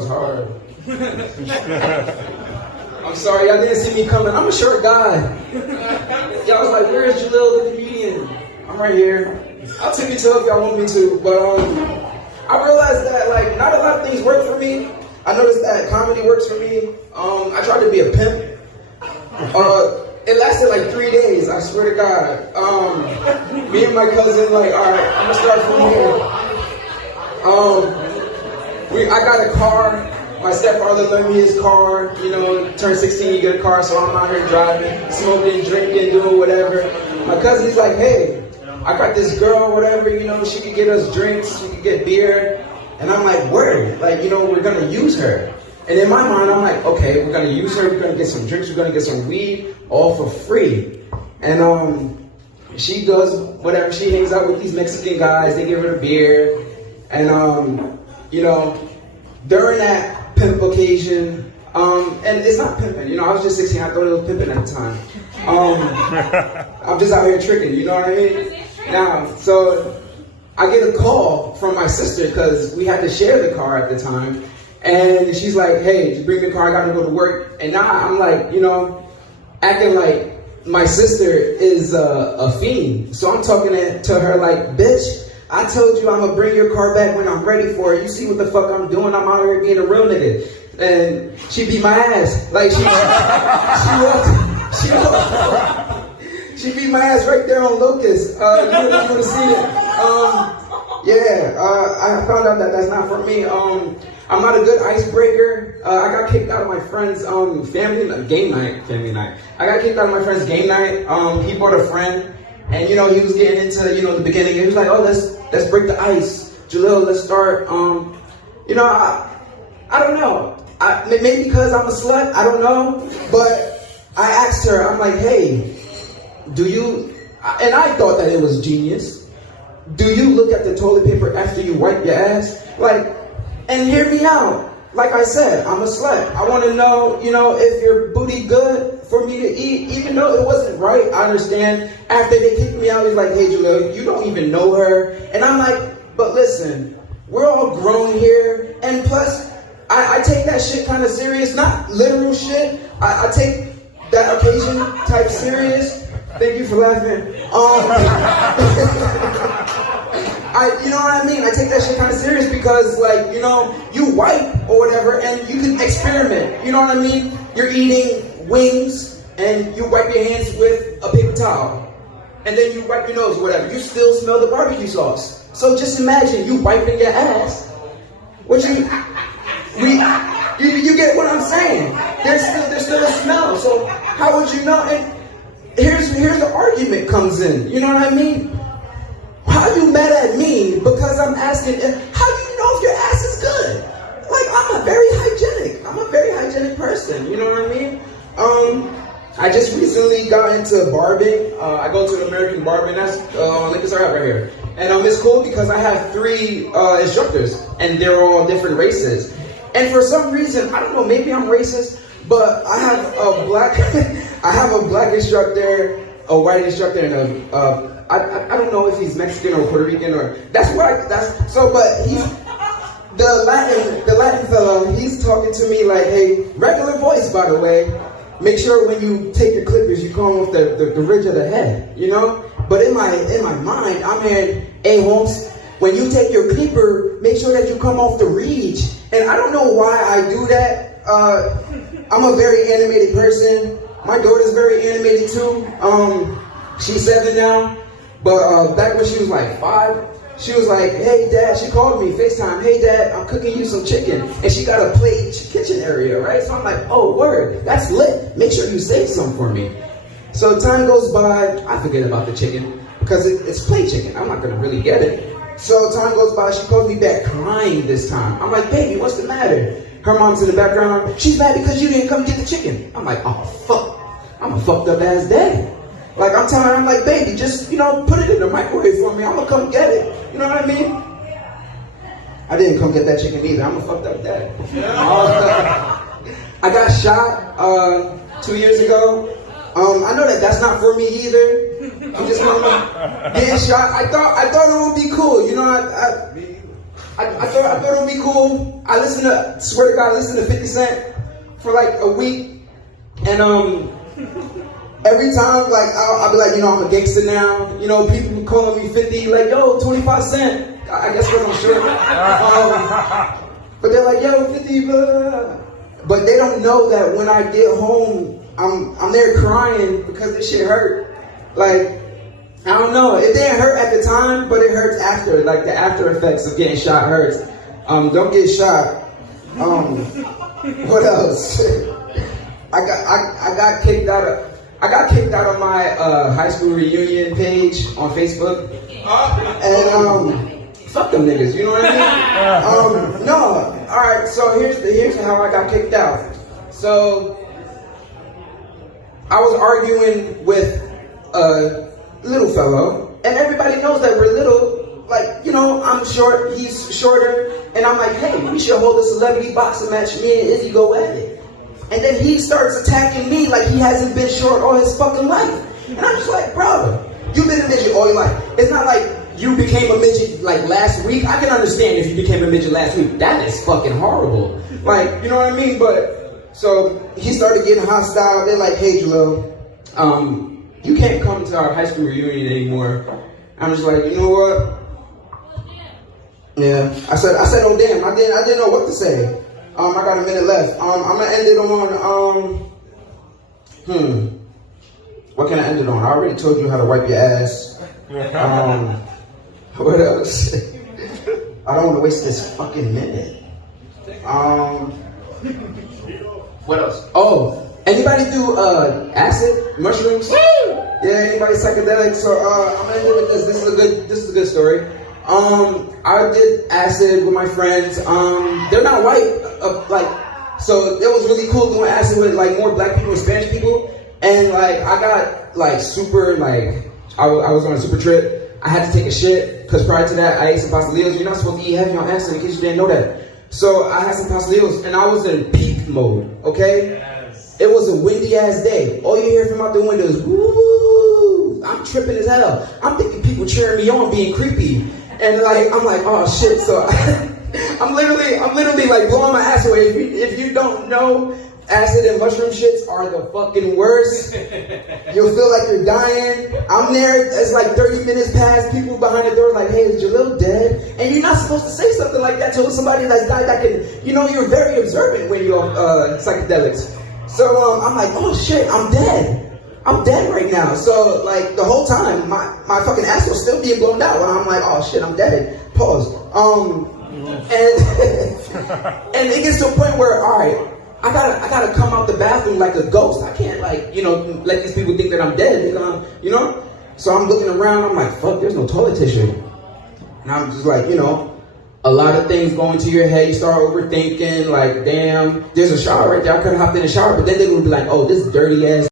was hard. I'm sorry, y'all didn't see me coming. I'm a short guy. Y'all was like, where's Jalil the comedian? I'm right here. I'll take you to if y'all want me to. But I realized that like not a lot of things work for me. I noticed that comedy works for me. I tried to be a pimp. It lasted like 3 days, I swear to God. Me and my cousin, like, all right, I'm gonna start from here. I got a car. My stepfather lent me his car. You know, turn 16, you get a car, so I'm out here driving, smoking, drinking, doing whatever. My cousin's like, hey, I got this girl, whatever, you know, she could get us drinks, she could get beer. And I'm like, word, like, you know, we're gonna use her. And in my mind, I'm like, okay, we're gonna use her, we're gonna get some drinks, we're gonna get some weed, all for free. And she does whatever, she hangs out with these Mexican guys, they give her a beer. And you know, during that pimp occasion, and it's not pimping, you know, I was just 16, I thought it was pimping at the time. I'm just out here tricking, you know what I mean? Now, so I get a call from my sister because we had to share the car at the time. And she's like, hey, just bring the car, I gotta go to work. And now I'm like, you know, acting like my sister is a fiend. So I'm talking to her like, bitch, I told you I'm gonna bring your car back when I'm ready for it. You see what the fuck I'm doing? I'm out here being a real nigga. And she beat my ass. Like she beat my ass right there on Locust. You're not gonna see it. I found out that that's not for me. I'm not a good icebreaker. I got kicked out of my friend's family night. I got kicked out of my friend's game night. He brought a friend, and you know he was getting into the beginning. He was like, oh, let's break the ice, Jalil. Let's start. You know, I don't know. Maybe because I'm a slut. I don't know. But I asked her. I'm like, hey, do you? And I thought that it was genius. Do you look at the toilet paper after you wipe your ass? Like. And hear me out. Like I said, I'm a slut. I want to know, you know, if your booty good for me to eat, even though it wasn't right. I understand. After they kicked me out, he's like, hey, Jalil, you don't even know her. And I'm like, but listen, we're all grown here. And plus, I take that shit kind of serious. Not literal shit. I take that occasion type serious. Thank you for laughing. You know what I mean? I take that shit kind of serious because, like, you know, you wipe or whatever and you can experiment. You know what I mean? You're eating wings and you wipe your hands with a paper towel. And then you wipe your nose or whatever. You still smell the barbecue sauce. So just imagine you wiping your ass. You get what I'm saying? There's still a smell. So how would you know? And here's the argument comes in. You know what I mean? How are you mad at me because I'm asking, how do you know if your ass is good? Like, I'm a very hygienic person, you know what I mean? I just recently got into barbing. I go to an American Barbing, that's Lincoln Ave right here. And it's cool because I have 3 instructors, and they're all different races. And for some reason, I don't know, maybe I'm racist, but I have a black instructor, a white instructor, and I don't know if he's Mexican or Puerto Rican or but he's the Latin fella, he's talking to me like, hey, regular voice by the way, make sure when you take your clippers you come off the ridge of the head, you know? But in my mind, I'm hearing, hey Holmes, when you take your clipper, make sure that you come off the ridge. And I don't know why I do that. I'm a very animated person. My daughter's very animated too. She's 7 now. But back when she was like 5, she was like, hey dad, she called me FaceTime, hey dad, I'm cooking you some chicken. And she got a plate kitchen area, right? So I'm like, oh word, that's lit. Make sure you save some for me. So time goes by, I forget about the chicken because it's plate chicken. I'm not gonna really get it. So time goes by, she calls me back crying this time. I'm like, baby, what's the matter? Her mom's in the background, she's mad because you didn't come get the chicken. I'm like, oh fuck, I'm a fucked up ass daddy. Like, I'm telling her, I'm like, baby, just, you know, put it in the microwave for me. I'm going to come get it. You know what I mean? I didn't come get that chicken either. I'm a fucked up dad. I got shot 2 years ago. I know that that's not for me either. I'm just getting shot. I thought it would be cool. You know, I thought it would be cool. Swear to God, I listened to 50 Cent for like a week. And every time, like, I'll be like, you know, I'm a gangster now. You know, people calling me 50, like, yo, 25 Cent. I guess because I'm short. But they're like, yo, 50, blah, blah, blah. But they don't know that when I get home, I'm there crying because this shit hurt. Like, I don't know. It didn't hurt at the time, but it hurts after. Like, the after effects of getting shot hurts. Don't get shot. What else? I got kicked out of my high school reunion page on Facebook. And fuck them niggas, you know what I mean? No. Alright, so here's how I got kicked out. So I was arguing with a little fellow, and everybody knows that we're little. Like, you know, I'm short, he's shorter, and I'm like, hey, we should hold a celebrity boxing match, me and Izzy go at it. And then he starts attacking me like he hasn't been short all his fucking life. And I'm just like, bro, you've been a midget all your life. It's not like you became a midget like last week. I can understand if you became a midget last week. That is fucking horrible. Like, you know what I mean? But, so he started getting hostile. They're like, hey, Jalil, you can't come to our high school reunion anymore. I'm just like, you know what? Yeah, I said, oh damn, I didn't know what to say. I got a minute left. I'm gonna end it on, what can I end it on? I already told you how to wipe your ass. What else? I don't want to waste this fucking minute. What else? Oh, anybody do acid, mushrooms? Yeah, anybody psychedelic? So I'm gonna end it with this. This is a good story. I did acid with my friends. They're not white, so it was really cool doing acid with like more black people and Spanish people. And like I got like super like I was on a super trip. I had to take a shit because prior to that I ate some pastelillos. You're not supposed to eat heavy on acid in case you didn't know that. So I had some pastelillos and I was in peak mode. Okay, yes. It was a windy ass day. All you hear from out the window is woo. I'm tripping as hell. I'm thinking people cheering me on, being creepy. And like, I'm like, oh shit, so I'm literally like blowing my ass away. If you don't know, acid and mushroom shits are the fucking worst. You'll feel like you're dying. I'm there, it's like 30 minutes past, people behind the door like, hey, is Jalil dead? And you're not supposed to say something like that to somebody that's died that can, you know, you're very observant when you're on psychedelics. So I'm like, oh shit, I'm dead. I'm dead right now. So like the whole time, my fucking ass was still being blown out. And I'm like, oh shit, I'm dead. Pause. And it gets to a point where, all right, I gotta come out the bathroom like a ghost. I can't like, you know, let these people think that I'm dead. You know. So I'm looking around. I'm like, fuck, there's no toilet tissue. And I'm just like, you know, a lot of things go into your head. You start overthinking. Like, damn, there's a shower right there. I could have hopped in the shower, but then they would be like, oh, this dirty ass